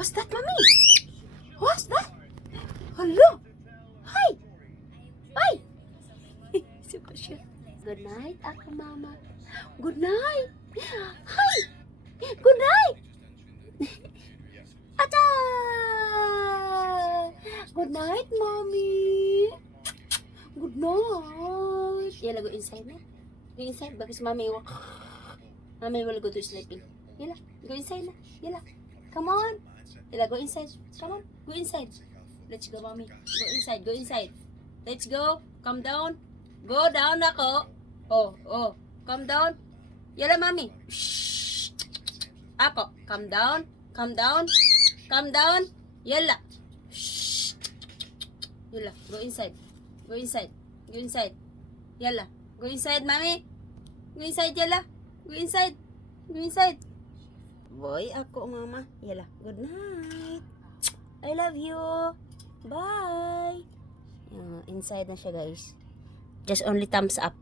What's that, mommy? What's that? Hello. Hi. Hi. Siapa siya? Good night, ako mama. Good night. Hi. Good night. Acha. Good night, mommy. Good night. Yala, go inside na. Go inside because mommy will go to sleeping. Yala, go inside na. Yala, come on. Yala, go inside. Come on, go inside. Let's go, mommy. Go inside, go inside. Let's go. Come down. Go down ako. Oh. Come down. Yala, mommy. Shh. Ako. Come down. Come down. Come down. Yala. Shh. Yala, go inside. Go inside. Go inside. Yala. Go inside, mommy. Go inside, yala. Go inside. Go inside. Boy, ako, mama. Yala. Good night. I love you. Bye. Inside na siya, guys. Just only thumbs up.